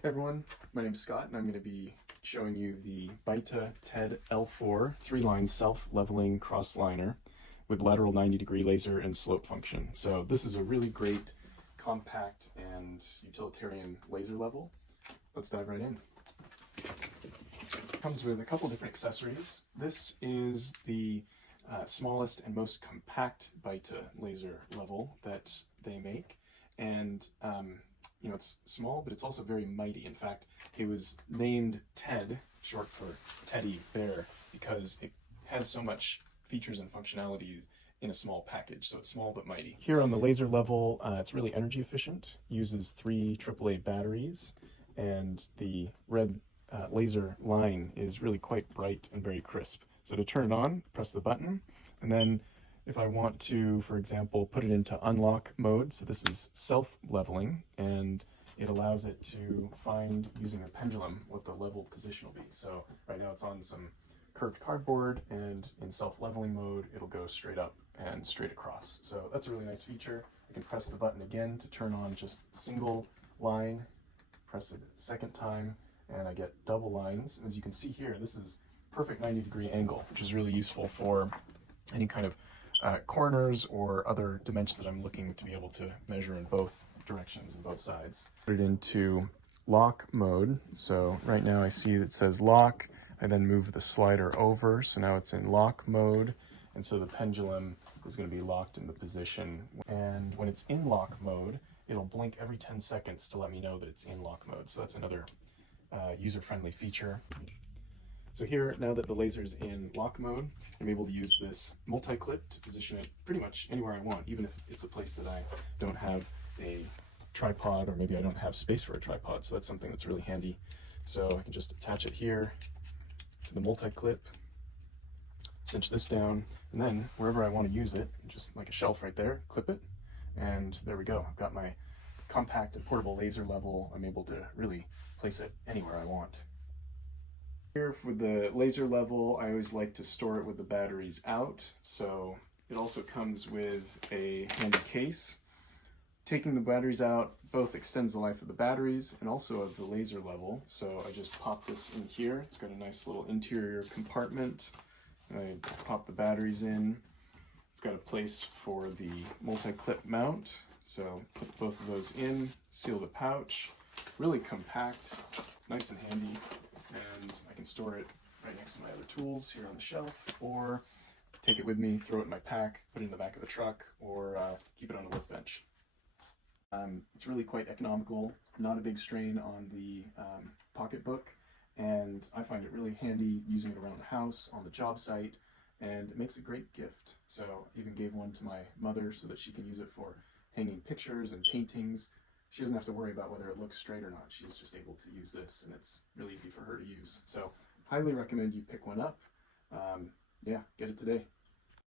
Hey everyone, my name is Scott and I'm going to be showing you the BEITER TED-L4 3-line self-leveling crossliner with lateral 90-degree laser and slope function. So this is a really great, compact, and utilitarian laser level. Let's dive right in. It comes with a couple different accessories. This is the smallest and most compact BEITER laser level that they make, and it's small, but it's also very mighty. In fact, it was named TED, short for Teddy Bear, because it has so much features and functionalities in a small package. So it's small but mighty. Here on the laser level, it's really energy efficient, uses 3 AAA batteries, and the red laser line is really quite bright and very crisp. So to turn it on, press the button, and then if I want to, for example, put it into unlock mode, so this is self-leveling, and it allows it to find, using a pendulum, what the level position will be. So right now it's on some curved cardboard, and in self-leveling mode, it'll go straight up and straight across. So that's a really nice feature. I can press the button again to turn on just single line, press it a second time, and I get double lines. As you can see here, this is perfect 90-degree angle, which is really useful for any kind of corners or other dimensions that I'm looking to be able to measure in both directions and both sides. Put it into lock mode. So right now I see it says lock. I then move the slider over, so now it's in lock mode, and so the pendulum is going to be locked in the position. And when it's in lock mode, it'll blink every 10 seconds to let me know that it's in lock mode. So that's another user-friendly feature. So here, now that the laser's in lock mode, I'm able to use this multi-clip to position it pretty much anywhere I want, even if it's a place that I don't have a tripod, or maybe I don't have space for a tripod. So that's something that's really handy. So I can just attach it here to the multi-clip, cinch this down, and then wherever I want to use it, just like a shelf right there, clip it, and there we go. I've got my compact and portable laser level. I'm able to really place it anywhere I want. Here for the laser level, I always like to store it with the batteries out, so it also comes with a handy case. Taking the batteries out both extends the life of the batteries and also of the laser level, so I just pop this in here. It's got a nice little interior compartment. I pop the batteries in. It's got a place for the multi-clip mount, so put both of those in, seal the pouch. Really compact, nice and handy, and I can store it right next to my other tools here on the shelf, or take it with me, throw it in my pack, put it in the back of the truck, or keep it on the workbench. It's really quite economical, not a big strain on the pocketbook, and I find it really handy using it around the house, on the job site, and it makes a great gift. So I even gave one to my mother so that she can use it for hanging pictures and paintings. She doesn't have to worry about whether it looks straight or not. She's just able to use this, and it's really easy for her to use. So highly recommend you pick one up. Yeah, get it today.